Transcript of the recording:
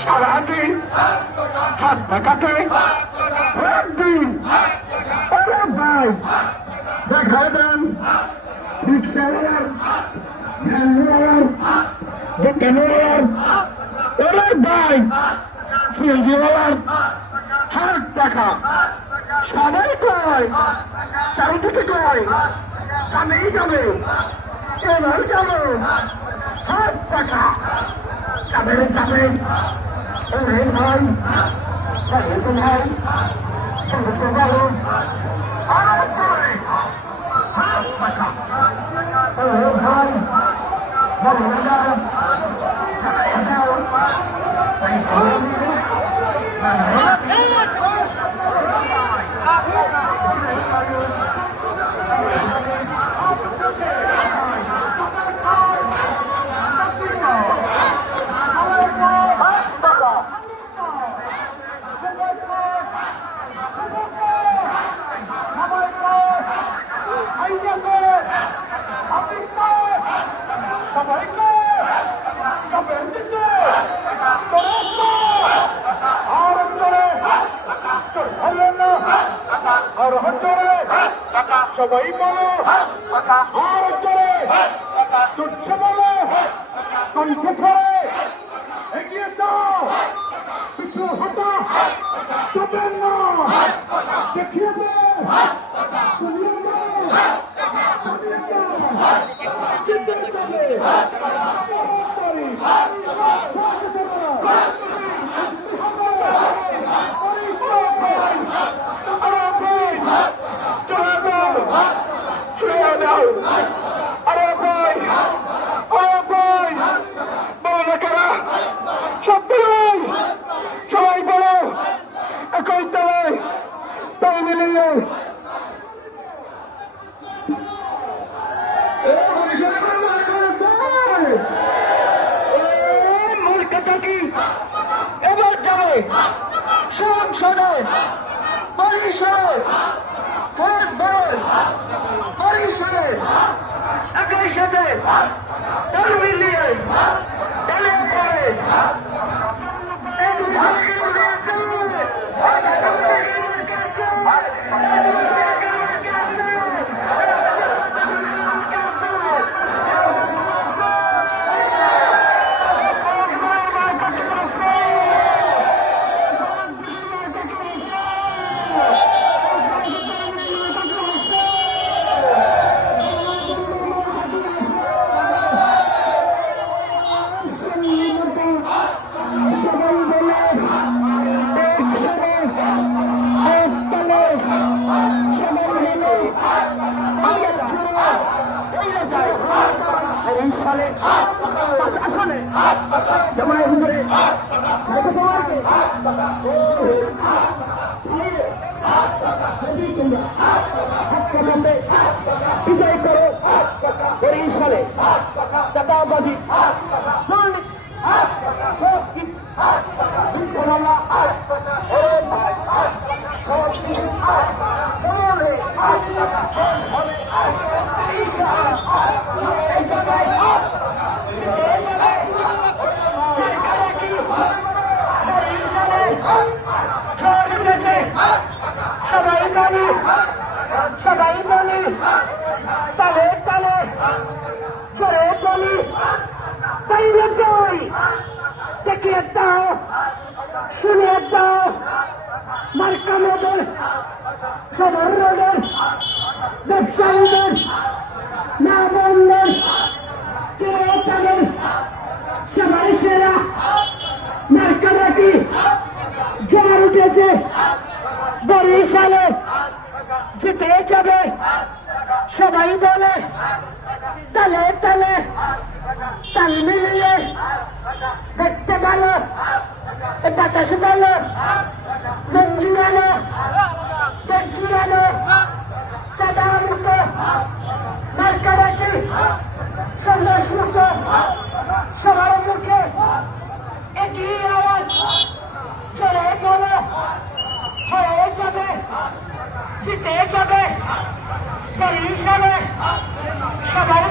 সারাদিন হাত পাকাতে একদিন অনেক ভাই দেখা দেন রিক্সাওয়ালার ভ্যানওয়ালার দোকানওয়ালার অনেক ভাই ফ্রিজওয়ালার হাত পাকা সবাই কয় চারিদিকে কয় কামেই যাবে এবার যাবো হাত পাকা যাবে যাবে ভাই ভাই ভাই ভালো ভাই সবাই বলো আর জোরে তুচ্ছ বলো কনসে ছড়ে এগিয়ে যাও পিছু হটা চবেন না দেখিয়ে দে শুনিয়ে দে সবাই বলো একই তলায় তাই মিলিয়ে দল মিলিয়ে দলের পরে সালে আসলে জামাই হুজুরে বিজয় করো এই সালে চাঁদাবাজি সব সব কিছু সমলে সবাই বলি সবাই বলি তালে তালে জোরে বলি বাইরে যাই দেখিয়ে দাও শুনে দাও মার্কা মডেল সদর রোডের ব্যবসায়ীদের না বন্ধের ক্রেতাদের সবাই সেরা মার্কা রাখি জ্বর উঠেছে বরিশালে জিতে যাবে সবাই বলে তালে তালে তাল মিলিয়ে দেখতে ভালো বাতাস ভালো মন জুড়ানো পেট জুড়ানো চাঁদা মুক্ত মার্কা রাখি সন্দেশ মুক্ত সবার মুখে একই আওয়াজ চলে বলো হয়ে যাবে জিতে যাবে বরিশালে সবাই